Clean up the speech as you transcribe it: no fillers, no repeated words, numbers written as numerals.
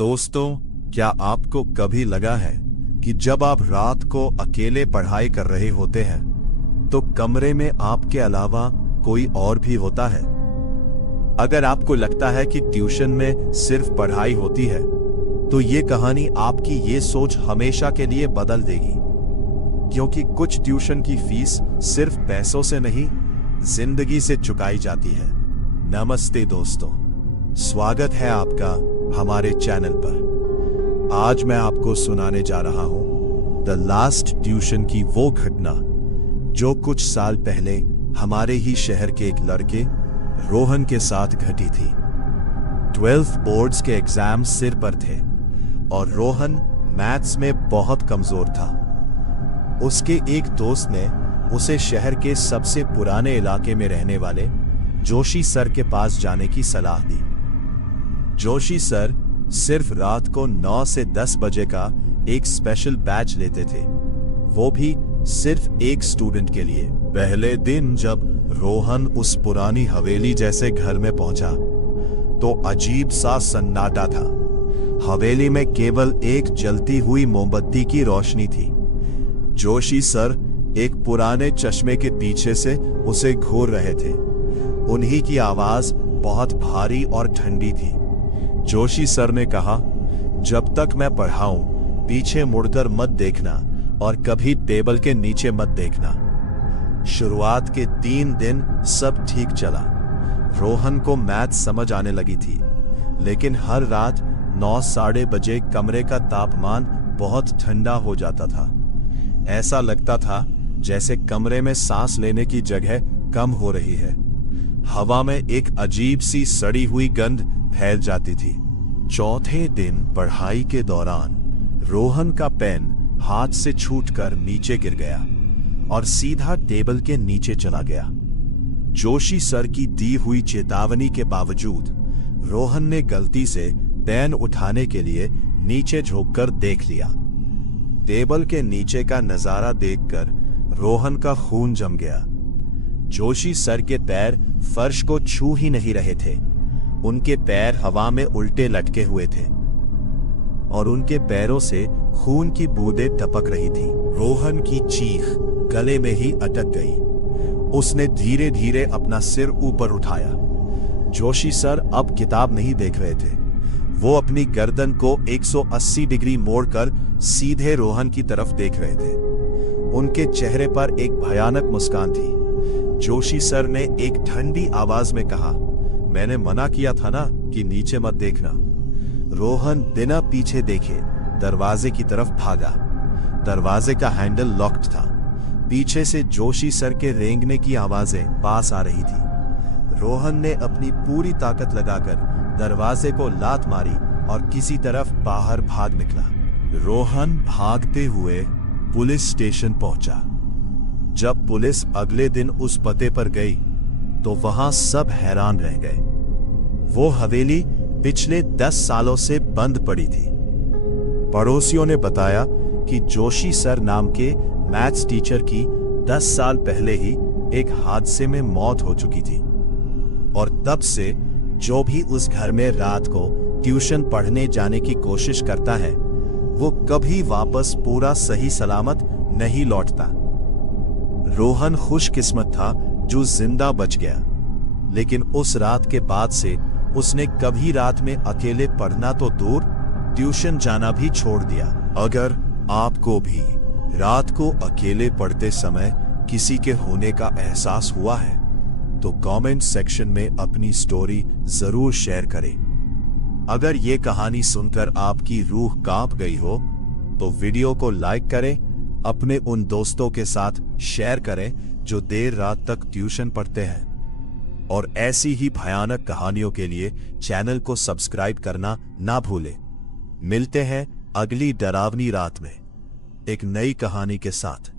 दोस्तों, क्या आपको कभी लगा है कि जब आप रात को अकेले पढ़ाई कर रहे होते हैं तो कमरे में आपके अलावा कोई और भी होता है? अगर आपको लगता है कि ट्यूशन में सिर्फ पढ़ाई होती है तो ये कहानी आपकी ये सोच हमेशा के लिए बदल देगी, क्योंकि कुछ ट्यूशन की फीस सिर्फ पैसों से नहीं, जिंदगी से चुकाई जाती है। नमस्ते दोस्तों, स्वागत है आपका हमारे चैनल पर। आज मैं आपको सुनाने जा रहा हूं द लास्ट ट्यूशन की वो घटना जो कुछ साल पहले हमारे ही शहर के एक लड़के रोहन के साथ घटी थी। 12th बोर्ड्स के एग्जाम सिर पर थे और रोहन मैथ्स में बहुत कमजोर था। उसके एक दोस्त ने उसे शहर के सबसे पुराने इलाके में रहने वाले जोशी सर के पास जाने की सलाह दी। जोशी सर सिर्फ रात को 9 से 10 बजे का एक स्पेशल बैच लेते थे, वो भी सिर्फ एक स्टूडेंट के लिए। पहले दिन जब रोहन उस पुरानी हवेली जैसे घर में पहुंचा तो अजीब सा सन्नाटा था। हवेली में केवल एक जलती हुई मोमबत्ती की रोशनी थी। जोशी सर एक पुराने चश्मे के पीछे से उसे घूर रहे थे। उन्हीं की आवाज बहुत भारी और ठंडी थी। जोशी सर ने कहा, जब तक मैं पढ़ाऊं पीछे मुड़कर मत देखना और कभी टेबल के नीचे मत देखना। शुरुआत के 3 दिन सब ठीक चला। रोहन को मैथ समझ आने लगी थी, लेकिन हर रात 9 साढ़े बजे कमरे का तापमान बहुत ठंडा हो जाता था। ऐसा लगता था जैसे कमरे में सांस लेने की जगह कम हो रही है। हवा में एक अजीब सी सड़ी हुई गंध फैल जाती थी। चौथे दिन पढ़ाई के दौरान रोहन का पेन हाथ से छूटकर नीचे गिर गया और सीधा टेबल के नीचे चला गया। जोशी सर की दी हुई चेतावनी के बावजूद रोहन ने गलती से पेन उठाने के लिए नीचे झुककर देख लिया। टेबल के नीचे का नजारा देखकर रोहन का खून जम गया। जोशी सर के पैर फर्श को छू ही नहीं रहे थे। उनके पैर हवा में उल्टे लटके हुए थे और उनके पैरों से खून की बूंदें टपक रही थी। रोहन की चीख गले में ही अटक गई। उसने धीरे धीरे अपना सिर ऊपर उठाया। जोशी सर अब किताब नहीं देख रहे थे। वो अपनी गर्दन को 180 डिग्री मोड़कर सीधे रोहन की तरफ देख रहे थे। उनके चेहरे पर एक भयानक मुस्कान थी। जोशी सर ने एक ठंडी आवाज में कहा, मैंने मना किया था ना कि नीचे मत देखना। रोहन बिना पीछे देखे दरवाजे की तरफ भागा। दरवाजे का हैंडल लॉक्ड था। पीछे से जोशी सर के रेंगने की आवाजें पास आ रही थी। रोहन ने अपनी पूरी ताकत लगाकर दरवाजे को लात मारी और किसी तरफ बाहर भाग निकला। रोहन भागते हुए पुलिस स्टेशन पहुंचा। जब पुलिस अगले दिन उस पते पर गई तो वहां सब हैरान रह गए। वो हवेली पिछले 10 सालों से बंद पड़ी थी। पड़ोसियों ने बताया कि जोशी सर नाम के मैथ्स टीचर की 10 साल पहले ही एक हादसे में मौत हो चुकी थी और तब से जो भी उस घर में रात को ट्यूशन पढ़ने जाने की कोशिश करता है वो कभी वापस पूरा सही सलामत नहीं लौटता। रोहन खुशकिस्मत था जो जिंदा बच गया, लेकिन उस रात के बाद से उसने कभी रात में अकेले पढ़ना तो दूर, ट्यूशन जाना भी छोड़ दिया। अगर आपको भी रात को अकेले पढ़ते समय किसी के होने का एहसास हुआ है तो कमेंट सेक्शन में अपनी स्टोरी जरूर शेयर करें। अगर ये कहानी सुनकर आपकी रूह कांप गई हो तो वीडियो को लाइक करें, अपने उन दोस्तों के साथ शेयर करें जो देर रात तक ट्यूशन पढ़ते हैं। और ऐसी ही भयानक कहानियों के लिए चैनल को सब्सक्राइब करना ना भूलें। मिलते हैं अगली डरावनी रात में एक नई कहानी के साथ।